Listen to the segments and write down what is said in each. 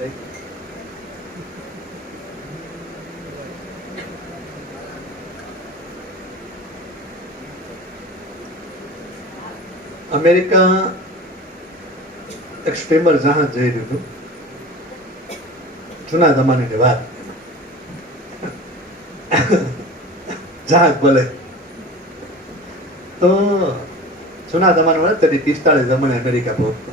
જાય. અમેરિકા એક સ્ટીમર જહાજ જઈ રહ્યું હતું, જૂના જમાનાની વાત. જહાજ બોલે તો જૂના જમાનામાં તેની 45 જમાને અમેરિકા પહોંચતો.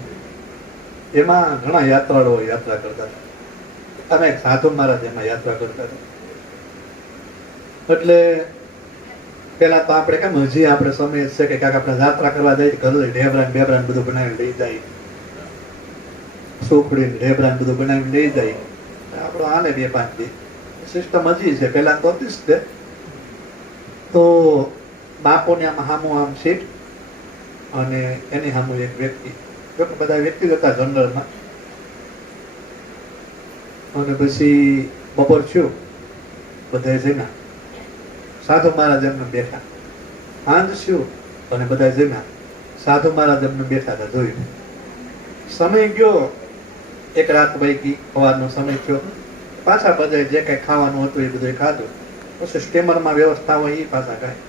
એમાં ઘણા યાત્રાળુઓ યાત્રા કરતા હતા અને એક સાધુ મહારાજ એમાં યાત્રા કરતા હતા. એટલે પેલા તો આપણે કેમ હજી આપણે સમય છે કે ક્યાંક આપણે યાત્રા કરવા જઈએ, ઘરે ઢેબરા બેબરા બધું બનાવીને લઈ જાય, સુખડી ઢેબરા બધું બનાવીને લઈ જાય. આપણો આને 2-5 દી સિસ્ટમ હજી છે, પેલા તો હતી જ તે. તો બાપોને આમ સામું આમ સીટ અને એની સામું એક વ્યક્તિ, બધા વ્યક્તિ હતા જનરલમાં. અને પછી બપોર થયું, બધા જમ્યા, સાધુ મહારાજ એમને બેઠા. સાંજ થયું અને બધા જમ્યા, સાધુ મહારાજ એમને બેઠા હતા. જોયું સમય ગયો, એક રાત વહી, સવારનો સમય થયો, પાછા બધા જે કઈ ખાવાનું હતું એ બધું ખાધું. પછી સ્ટીમરમાં વ્યવસ્થા હોય એ પાછા ખાય.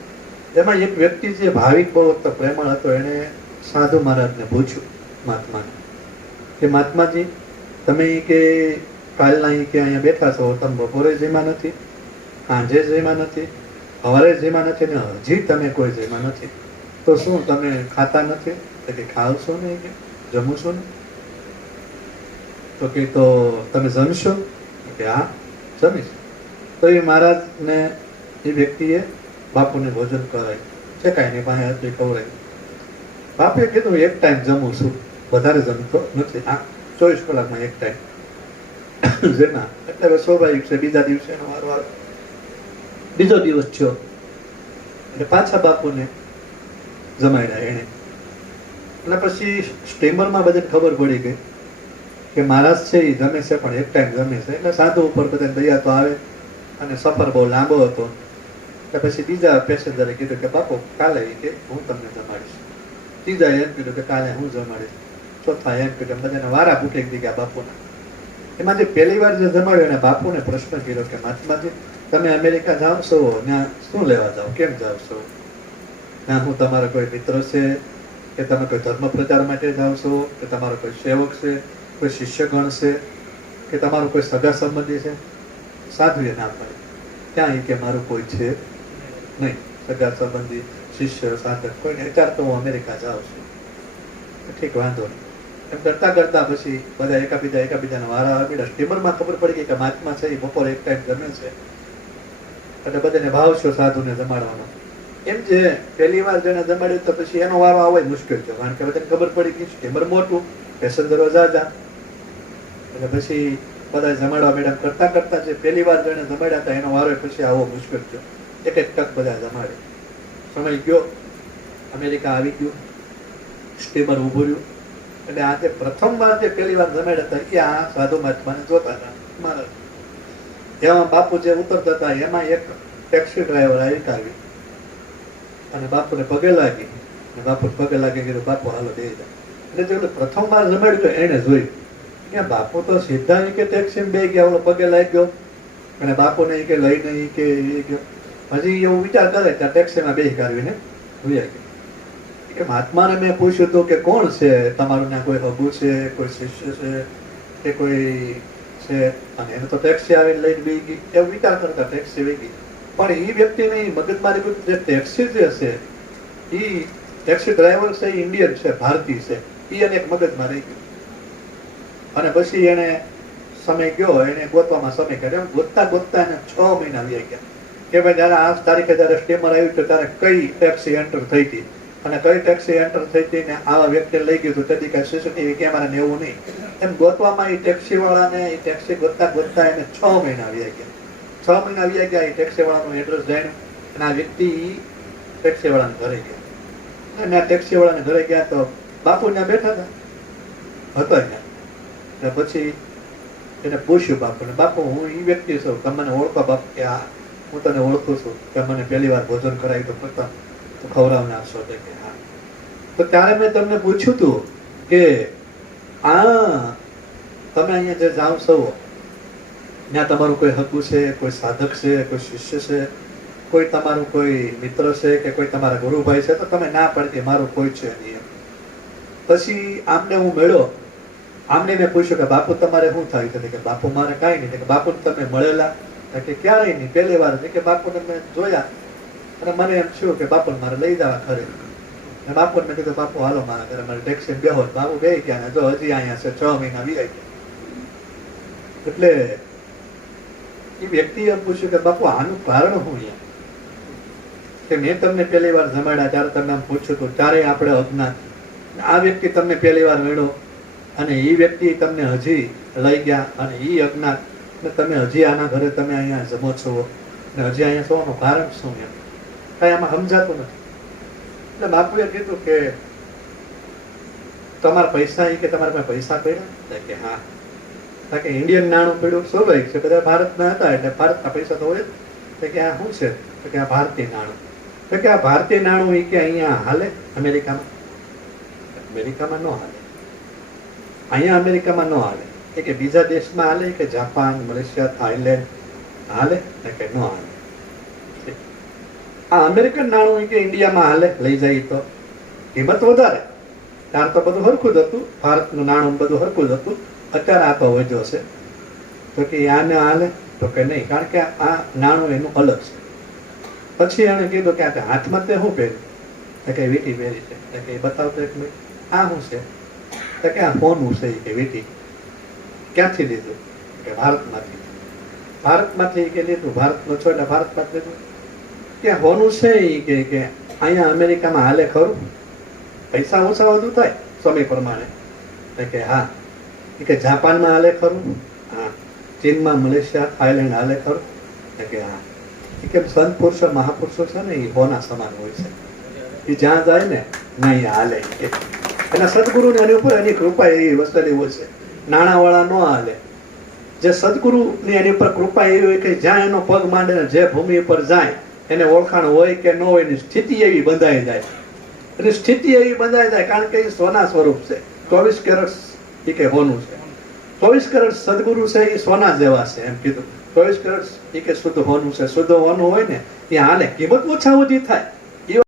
એમાં એક વ્યક્તિ જે ભાવિક બહુ હતો, પ્રેમળ હતો, એને સાધુ મહારાજને પૂછ્યું, મહાત્માને, કે મહાત્માજી તમે કે કાલના કે અહીંયા બેઠા છો, તમે બપોરે જમ્યા નથી, સાંજે જમ્યા નથી, સવારે જમ્યા નથી ને હજી તમે કોઈ જમ્યા નથી, તો શું તમે ખાતા નથી? તો કે ખાવશો ને, કે જમશો ને? તો કે તો તમે જમશો? કે હા જમીશ. તો એ મહારાજને એ વ્યક્તિએ બાપુને ભોજન કરાય છે, કાંઈ પાસે હતું ખવડાય. બાપુએ કીધું એક ટાઈમ જમું છું, વધારે જમતો નથી, 24 કલાકમાં એક ટાઈમ જેમાં. એટલે સ્વાભાવિક છે, બીજા દિવસે એનો વારો આવે. બીજો દિવસ થયો એટલે પાછા બાપુને જમાડ્યા એને. એટલે પછી સ્ટીમરમાં બધાને ખબર પડી ગઈ કે મહારાજ છે એ જમે છે પણ એક ટાઈમ જમે છે. એટલે સાધુ ઉપર બધાને દયા તો આવે અને સફર બહુ લાંબો હતો. એટલે પછી બીજા પેસેન્જરે કીધું કે બાપુ કાલે કે હું તમને જમાડીશ. ત્રીજા એમ કીધું કે કાલે હું જમાડીશ. ચોથા એમ કીધું, બધાને વારા પૂછી દીધા બાપુના. એમાં જે પહેલી વાર જે જમાડ્યો એને બાપુને પ્રશ્ન કર્યો કે મહાત્માજી તમે અમેરિકા જાઓ છો, ત્યાં શું લેવા જાઓ, કેમ જાઓ છો? ત્યાં હું તમારા કોઈ મિત્ર છે, કે તમે કોઈ ધર્મ પ્રચાર માટે જાઓ છો, કે તમારો કોઈ સેવક છે, કોઈ શિષ્યગણ છે, કે તમારું કોઈ સગા સંબંધી છે? સાધુએ ના પાડી. ત્યાં કે મારું કોઈ છે નહીં, સગા સંબંધી, શિષ્ય, સાધક કોઈ નહીં. અત્યારે તો હું અમેરિકા જાઉં છું. ઠીક, વાંધો નહીં. એમ કરતા કરતા પછી બધા એકાબીજાના વારા આવી. સ્ટીમરમાં ખબર પડી ગઈ કે મહાત્મા છે એ બપોરે એક ટાઈમ જમે છે. એટલે બધાને ભાવ છો સાધુને જમાડવાનો. એમ જે પહેલી વાર જેને જમાડ્યું તો પછી એનો વારો આવે મુશ્કેલ છે, કારણ કે બધાને ખબર પડી ગઈ સ્ટીમર મોટું, પેસેન્જરો જાજા. એટલે પછી બધા જમાડવા મેડમ કરતા કરતા જે પહેલી વાર જેને જમાડ્યા હતા એનો વારો પછી આવો મુશ્કેલ થયો. એક એક ટક બધા જમાડે. સમય ગયો, અમેરિકા આવી ગયું, સ્ટીમર ઉભું રહ્યું. એટલે આ જે પ્રથમ વાર જે પહેલી વાર જમાડ્યા હતા એ આ સાધુ મહાત્માને જોતા હતા મહારાજ. એમાં બાપુ જે ઉતરતા હતા એમાં એક ટેક્સી ડ્રાઈવર આવી અને બાપુને પગે લાગી. અને બાપુ પગે લાગી કીધું બાપુ હાલો દે જાય. એટલે જે પ્રથમ વાર જમાડ્યું તો એને જોયું કે બાપુ તો સીધા કે ટેક્સી બે ગયા, ઓલો પગે લાગી ગયો અને બાપુને કે લઈ નહીં કે એ ગયો. હજી એવું વિચાર કરે ત્યાં ટેક્સીમાં બે કાઢવીને ભૂયા ગયો. કે મહાત્માને મેં પૂછ્યું હતું કે કોણ છે તમારું, ત્યાં કોઈ અબુ છે, કોઈ શિષ્ય છે, કે કોઈ છે? અને એને તો ટેક્સી આવીને લઈને બી ગઈ. એવું વિચાર કરતા ટેક્સી વહી ગઈ. પણ એ વ્યક્તિની મગજમારી જે ટેક્સી જે છે એ ટેક્સી ડ્રાઈવર છે, એ ઇન્ડિયન છે, ભારતીય છે, એ એને એક મગજમાં રહી ગયું. અને પછી એને સમય ગયો, એને ગોતવામાં સમય કર્યો. ગોતતા ગોતતા એને 6 મહિના વી ગયા કે ભાઈ જયારે આ તારીખે જયારે સ્ટીમર આવ્યું તો ત્યારે કઈ ટેક્સી એન્ટર થઈ હતી અને કઈ ટેક્સી એન્ટર થઈ હતી ને આવા વ્યક્તિ લઈ ગયું હતું. તેથી કઈ સીસીટીવી કેમેરા ને એવું નહીં. એમ ગોતવામાં એ ટેક્સી વાળાને એ ટેક્સી ગોતતા ગોતતા એને 6 મહિના વી ગયા. 6 મહિના વી ગયા. એ ટેક્સી વાળાનું એડ્રેસ જાણ્યું અને આ વ્યક્તિ ટેક્સી વાળાને ઘરે ગયા. અને આ ટેક્સી વાળાને ઘરે ગયા તો બાપુ ત્યાં બેઠા હતા ત્યાં. પછી એને પૂછ્યું બાપુને, બાપુ હું એ વ્યક્તિ છું, તમે મને ઓળખો? બાપુ કે હા હું તને ઓળખું છું, કે મને પહેલી વાર ભોજન કરાવી તો પ્રથમ તો ખવડાવનાર છો? કે હા. તો ત્યારે મેં તમને પૂછ્યું હતું કે આ તમે અહીંયા જે જાઓ છો ત્યાં તમારું કોઈ હકુ છે, કોઈ સાધક છે, કોઈ શિષ્ય છે, કોઈ તમારું કોઈ મિત્ર છે કે કોઈ તમારા ગુરુભાઈ છે, તો તમે ના પડતી મારું કોઈ છે નહીં. પછી આમને હું મળ્યો, આમને મેં પૂછ્યું કે બાપુ તમારે શું થાય છે? કે બાપુ મારે કાંઈ નહીં. કે બાપુ તમે મળેલા? કે ક્યારેય નહીં, પહેલી વાર. કે બાપુને મેં જોયા અને મને એમ થયું કે બાપુને મારે લઈ જવા ખરે. બાપુને મેં કીધું બાપુ હાલો મારા ઘરે, મારે ટેક્સી બેહો. બાપુ બેહી ગયા ને જો હજી અહીંયા છે, 6 મહિના વીઆઈ ગયા. એટલે એ વ્યક્તિએ પૂછ્યું કે બાપુ આનું કારણ શું? કે મેં તમને પહેલી વાર જમાડ્યા ત્યારે તમે આમ પૂછ્યું હતું, ત્યારે આપણે અજ્ઞાત. આ વ્યક્તિ તમને પહેલી વાર મળ્યો અને એ વ્યક્તિ તમને હજી લઈ ગયા અને એ અજ્ઞાત, તમે હજી આના ઘરે તમે અહીંયા જમો છો ને હજી અહીંયા જોવાનું કારણ શું? એમ કઈ આમાં સમજાતું નથી. એટલે બાપુએ કીધું કે તમારા પૈસા, કે તમારા પાસે પૈસા પડ્યા? કે હા. કે ઇન્ડિયન નાણું પડ્યું? સ્વાભાવિક છે, બધા ભારતના હતા એટલે ભારતના પૈસા તો હોય જ. કે આ શું છે? કે આ ભારતીય નાણું. કે આ ભારતીય નાણું એ કે અહીંયા હાલે અમેરિકામાં? અમેરિકામાં ન હાલે. અહીંયા અમેરિકામાં ન હાલે. કે બીજા દેશમાં હાલે? કે જાપાન, મલેશિયા, થાઈલેન્ડ હાલે? કે ન હાલે. આ અમેરિકન નાણું કે ઇન્ડિયામાં હાલે? લઈ જાય તો કિંમત વધારે. ત્યાર તો બધું હરખું જ હતું, ભારતનું નાણું બધું હરખું જ હતું. અત્યારે આ તો વધ્યો છે. તો કે આને હાલે? તો કે નહીં, કારણ કે આ નાણું એનું અલગ છે. પછી એને કીધું કે આ હાથમાં તે શું પહેર્યું? કે વીટી પહેરી છે. કે બતાવતો એક મિનિટ, આ શું છે? કે આ ફોનનું છે. કે વીટી ક્યાંથી લીધું? કે ભારતમાંથી. ભારતમાંથી કે લીધું? ભારતનો છો એટલે ભારતમાંથી લીધું. કે હોનું છે કે અહીંયા અમેરિકામાં હાલે ખરું? પૈસા ઓછા વધુ થાય સમય પ્રમાણે? કે હા. કે જાપાનમાં હાલે ખરું? હા. ચીનમાં, મલેશિયા, થાઈલેન્ડ હાલે ખરું? કે હા. કે સંત પુરુષો, મહાપુરુષો છે ને એ હોના સમાન હોય છે. એ જ્યાં જાય ને નહીં હાલે. એના સદગુરુને એની ઉપર એની કૃપા એવી વસેલી હોય છે. નાણાવાળા ન હાલે. જે સદગુરુની એની ઉપર કૃપા એવી હોય કે જ્યાં એનો પગ માંડે ને જે ભૂમિ ઉપર જાય એને ઓળખાણ હોય કે ન હોય, એની સ્થિતિ એવી બંધાઈ જાય. એની સ્થિતિ એવી બંધાઈ જાય કારણ કે એ સોના સ્વરૂપ છે. 24 કેરેટ એ કે હોનું છે. 24 કેરેટ સદગુરુ છે એ સોના જેવા છે એમ કીધું. 24 કેરેટ એ કે શુદ્ધ હોનું છે. શુદ્ધ હોનું હોય ને એ હાલે. કિંમત ઓછા ઓછી થાય